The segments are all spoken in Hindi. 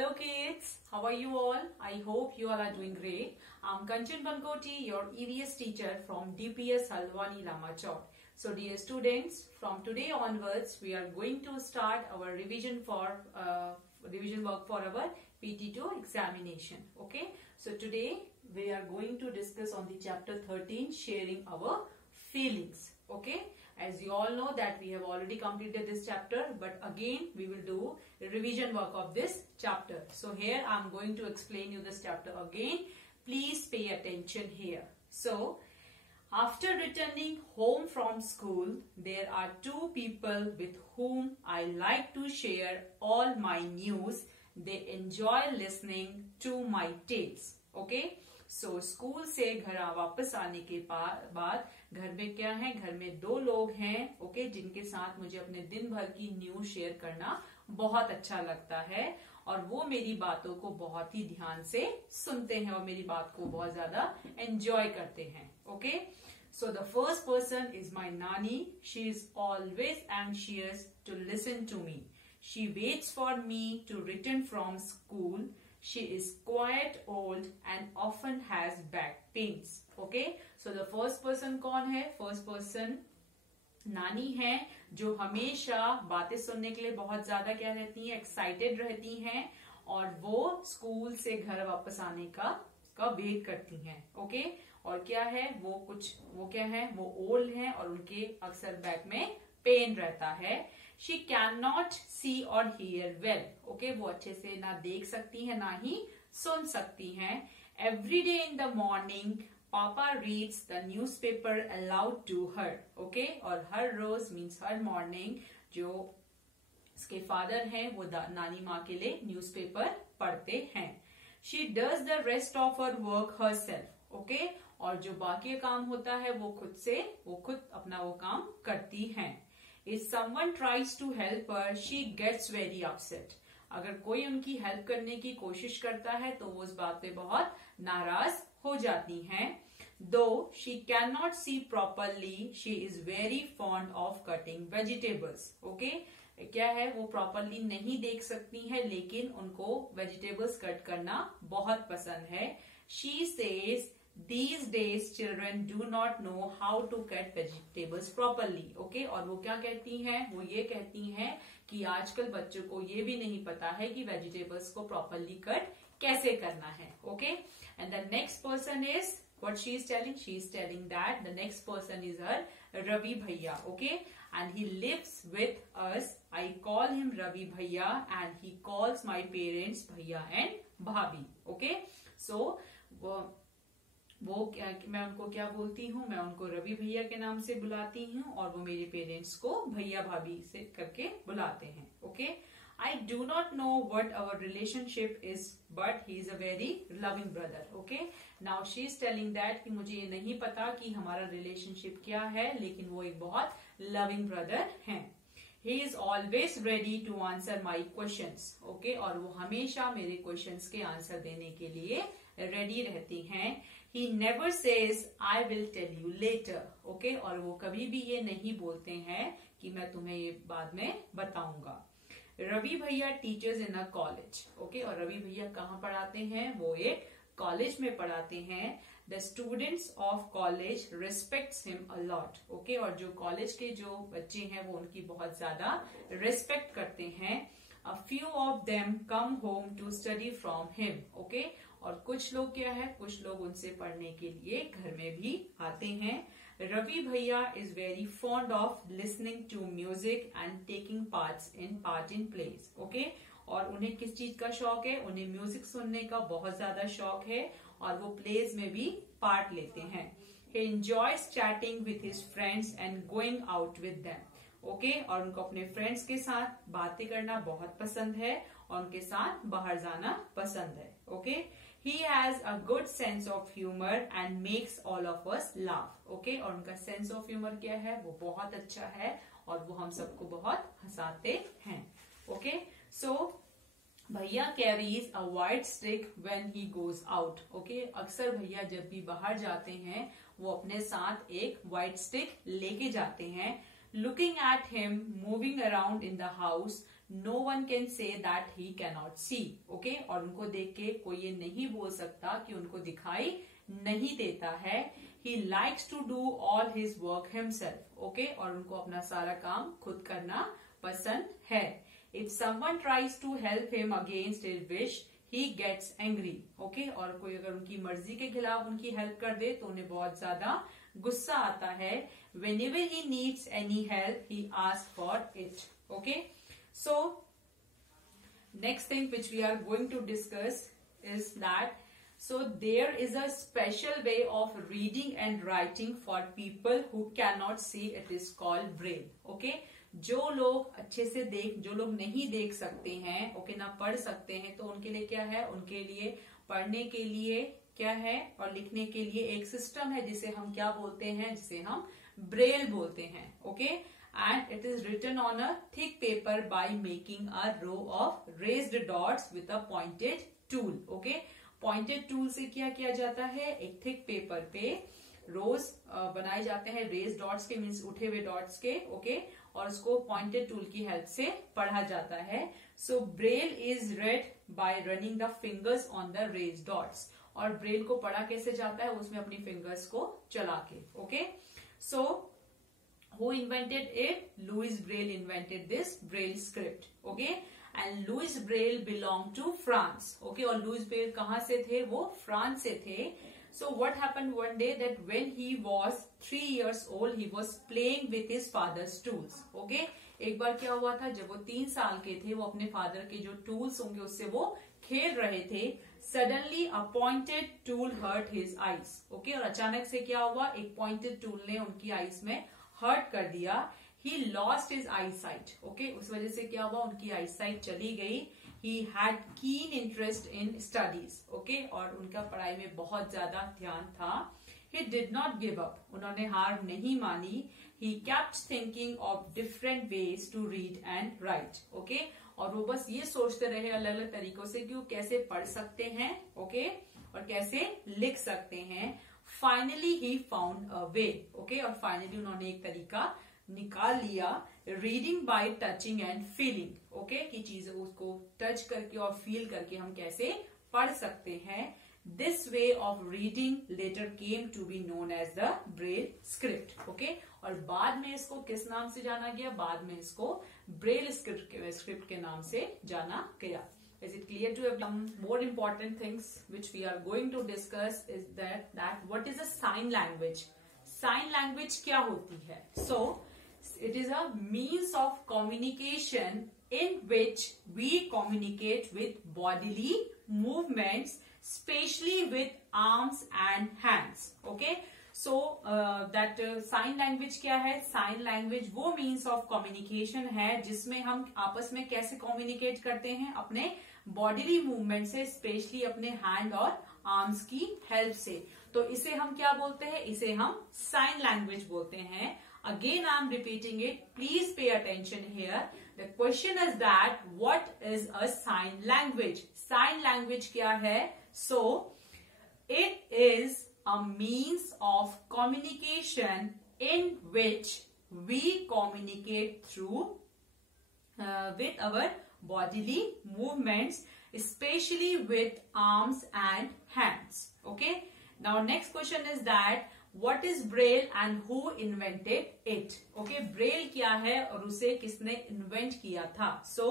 Hello kids, how are you all? I hope you all are doing great. I'm Kanchan Bankoti, your EVS teacher from DPS Halwani Lamachowk. So dear students, from today onwards we are going to start our revision work for our PT2 examination. Okay, so today we are going to discuss on the chapter 13, sharing our feelings. Okay, as you all know that we have already completed this chapter, but again we will do a revision work of this chapter. So here I am going to explain you this chapter again. Please pay attention here. So after returning home from school, there are two people with whom I like to share all my news. They enjoy listening to my tales. Okay, so school से घर वापस आने के बाद घर में क्या है, घर में दो लोग हैं ओके, जिनके साथ मुझे अपने दिन भर की न्यूज शेयर करना बहुत अच्छा लगता है और वो मेरी बातों को बहुत ही ध्यान से सुनते हैं और मेरी बात को बहुत ज्यादा एंजॉय करते हैं. Okay, so the first person is my Nani. She is always anxious to listen to me. She waits for me to return from school. She is quite old and often has back pains. Okay, so the first person कौन है? First person नानी है, जो हमेशा बातें सुनने के लिए बहुत ज्यादा क्या रहती हैं, एक्साइटेड रहती हैं और वो स्कूल से घर वापस आने का वेट करती हैं. ओके, और क्या है वो क्या है, वो ओल्ड है और उनके अक्सर बैक में पेन रहता है. She cannot see or hear well. Okay, वो अच्छे से ना देख सकती है ना ही सुन सकती हैं. Every day in the morning, Papa reads the newspaper aloud to her. Okay, और हर रोज means हर morning जो उसके फादर हैं वो नानी माँ के लिए न्यूज़पेपर पढ़ते हैं. She does the rest of her work herself. Okay, और जो बाकी काम होता है वो खुद अपना वो काम करती हैं. If someone tries to help her, she gets very upset. अगर कोई उनकी हेल्प करने की कोशिश करता है तो वो उस बात पे बहुत नाराज हो जाती हैं. Though she cannot see properly, she is very fond of cutting vegetables. Okay, क्या है, वो प्रॉपरली नहीं देख सकती है लेकिन उनको वेजिटेबल्स कट करना बहुत पसंद है. She says These days children do not know how to cut vegetables properly. Okay, और वो क्या कहती हैं, वो ये कहती हैं कि आजकल बच्चों को ये भी नहीं पता है कि वेजिटेबल्स को प्रॉपरली कट कैसे करना है. Okay, and the next person is what she is telling. She is telling that the next person is her Ravi Bhaiya. Okay, and he lives with us. I call him Ravi Bhaiya and he calls my parents Bhaiya and Bhabhi. Okay, so मैं उनको क्या बोलती हूँ, मैं उनको रवि भैया के नाम से बुलाती हूँ और वो मेरे पेरेंट्स को भैया भाभी से करके बुलाते हैं. Okay, I do not know what our relationship is but he is a very loving brother. Okay, now she is telling that कि मुझे ये नहीं पता कि हमारा रिलेशनशिप क्या है लेकिन वो एक बहुत लविंग ब्रदर हैं. He is always ready to answer my questions. Okay, और वो हमेशा मेरे क्वेश्चंस के आंसर देने के लिए रेडी रहती हैं. He never says I will tell you later. Okay, और वो कभी भी ये नहीं बोलते हैं कि मैं तुम्हें ये बाद में बताऊंगा. रवि भैया teachers in a college. Okay, और रवि भैया कहाँ पढ़ाते हैं, वो एक कॉलेज में पढ़ाते हैं. The students of college respects him a lot. Okay, और जो कॉलेज के जो बच्चे हैं वो उनकी बहुत ज्यादा रिस्पेक्ट करते हैं. A few of them come home to study from him. Okay, और कुछ लोग क्या है, कुछ लोग उनसे पढ़ने के लिए घर में भी आते हैं. रवि भैया is very fond of listening to music and taking part in plays. Okay, और उन्हें किस चीज का शौक है, उन्हें म्यूजिक सुनने का बहुत ज्यादा शौक है और वो प्लेज में भी पार्ट लेते हैं. He enjoys chatting with his friends and going out with them. Okay, और उनको अपने फ्रेंड्स के साथ बातें करना बहुत पसंद है और उनके साथ बाहर जाना पसंद है. Okay, he has a good sense of humor and makes all of us laugh. Okay, और उनका सेंस ऑफ ह्यूमर क्या है, वो बहुत अच्छा है और वो हम सबको बहुत हंसाते हैं. Okay, so भैया carries a white stick when he goes out. Okay, अक्सर भैया जब भी बाहर जाते हैं वो अपने साथ एक वाइट स्टिक लेके जाते हैं. Looking at him moving around in the house no one can say that he cannot see, okay. और उनको देख के कोई ये नहीं बोल सकता कि उनको दिखाई नहीं देता है। He likes to do all his work himself, okay. और उनको अपना सारा काम खुद करना पसंद है। If someone tries to help him against his wish he gets angry, okay. और कोई अगर उनकी मर्जी के खिलाफ उनकी हेल्प कर दे तो उन्हें बहुत ज्यादा गुस्सा आता है। Whenever he needs any help, he asks for it, okay. So next thing which we are going to discuss is that so there is a special way of reading and writing for people who cannot see. It is called braille, okay. जो लोग अच्छे से जो लोग नहीं देख सकते हैं, ओके, ना पढ़ सकते हैं, तो उनके लिए क्या है, उनके लिए पढ़ने के लिए क्या है और लिखने के लिए एक सिस्टम है जिसे हम क्या बोलते हैं, जिसे हम ब्रेल बोलते हैं, okay. And it is written on a thick paper by making a row of raised dots with a pointed tool, okay. Pointed tool से क्या किया जाता है, एक थिक पेपर पे रोज बनाए जाते हैं रेज डॉट्स के, मीन्स उठे हुए डॉट्स के, ओके। और उसको पॉइंटेड टूल की हेल्प से पढ़ा जाता है। So Braille is read by running the fingers on the raised dots. और ब्रेल को पढ़ा कैसे जाता है, उसमें अपनी फिंगर्स को चला के, okay. So who invented it, Louis Braille invented this Braille script, okay. And Louis Braille belong to France, okay. और लुइस ब्रेल कहां से थे, वो फ्रांस से थे। So what happened one day that when he was 3 years old, he was playing with his father's tools. Okay? एक बार क्या हुआ था, जब वो 3 साल के थे, वो अपने फादर के जो टूल्स होंगे उससे वो खेल रहे थे। Suddenly a pointed tool hurt his eyes. Okay? और अचानक से क्या हुआ, एक pointed tool ने उनकी आईज में हर्ट कर दिया। He lost his eyesight. Okay? उस वजह से क्या हुआ, उनकी आईसाइट चली गई। He had keen interest in studies, okay? और उनका पढ़ाई में बहुत ज्यादा ध्यान था। He did not give up. उन्होंने हार नहीं मानी। He kept thinking of different ways to read and write, okay? और वो बस ये सोचते रहे अलग अलग तरीकों से कि वो कैसे पढ़ सकते हैं, okay? और कैसे लिख सकते हैं। Finally he found a way, okay? और finally उन्होंने एक तरीका निकाल लिया, reading by touching and feeling, okay, कि चीजों उसको टच करके और फील करके हम कैसे पढ़ सकते हैं। This way of reading letter came to be known as the Braille script, okay. और बाद में इसको किस नाम से जाना गया, बाद में इसको ब्रेल स्क्रिप्ट के नाम से जाना गया। Is it clear to everyone? More important things which we are going to discuss is that what is a sign language? Sign language क्या होती है? So it is a means of communication in which we communicate with bodily movements, especially with arms and hands. Okay? So that sign language क्या है? Sign language वो means of communication है जिसमें हम आपस में कैसे communicate करते हैं, अपने bodily movement से, especially अपने hand और arms की help से। तो इसे हम क्या बोलते हैं, इसे हम sign language बोलते हैं। Again, I am repeating it. Please pay attention here. The question is that what is a sign language? Sign language क्या है? So, it is a means of communication in which we communicate through with our bodily movements, especially with arms and hands. Okay? Now, next question is that what is braille and who invented it? Okay, braille क्या है और उसे किसने invent किया था? So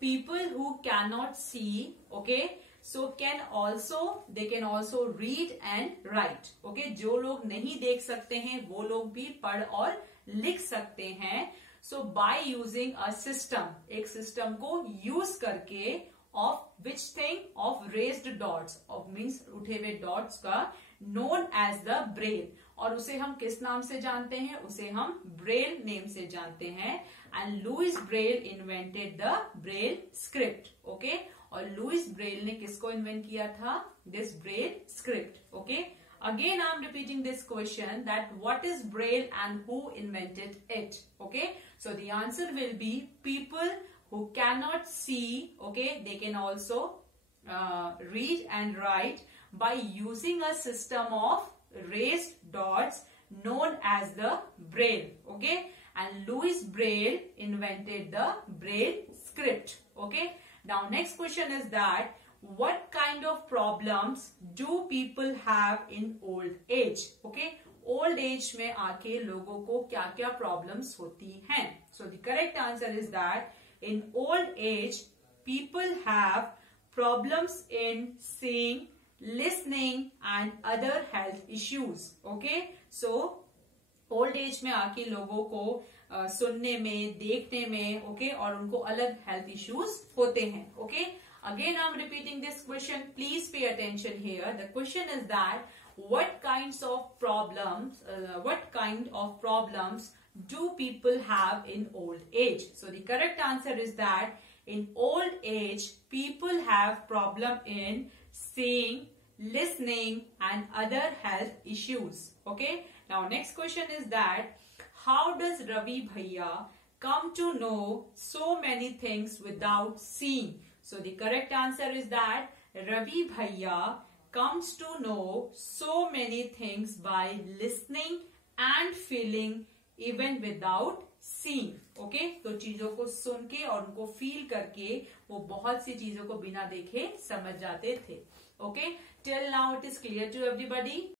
people who cannot see, okay, so they can also read and write. Okay, जो लोग नहीं देख सकते हैं वो लोग भी पढ़ और लिख सकते हैं। So by using a system, एक system को use करके of which thing, of raised dots, of means उठे हुए dots का, known as the braille। और उसे हम किस नाम से जानते हैं, उसे हम ब्रेल नेम से जानते हैं। And Louis Braille invented the Braille script, okay. और लुइस ब्रेल ने किसको इन्वेंट किया था, this Braille script, okay. Again, I am repeating this question that what is braille and who invented it? Okay, so the answer will be people who cannot see. Okay, they can also read and write by using a system of raised dots known as the braille. Okay, and Louis Braille invented the braille script. Okay. Now next question is that what kind of problems do people have in old age? Okay. Old age में आके लोगों को क्या क्या प्रॉब्लम्स होती हैं? So the correct answer is that in old age people have problems in seeing, listening and other health issues. Okay. So old age में आके लोगों को सुनने में, देखने में, ओके, और उनको अलग हेल्थ इश्यूज होते हैं. Okay. Again, I'm repeating this question. Please pay attention here. The question is that what kind of problems do people have in old age? So the correct answer is that in old age, people have problem in seeing, listening, and other health issues. Okay. Now next question is that how does Ravi Bhaiya come to know so many things without seeing? So the correct answer is that Ravi Bhaiya comes to know so many things by listening and feeling even without seeing. Okay? तो चीजों को सुन के और उनको फील करके वो बहुत सी चीजों को बिना देखे समझ जाते थे. Okay? Till now it is clear to everybody.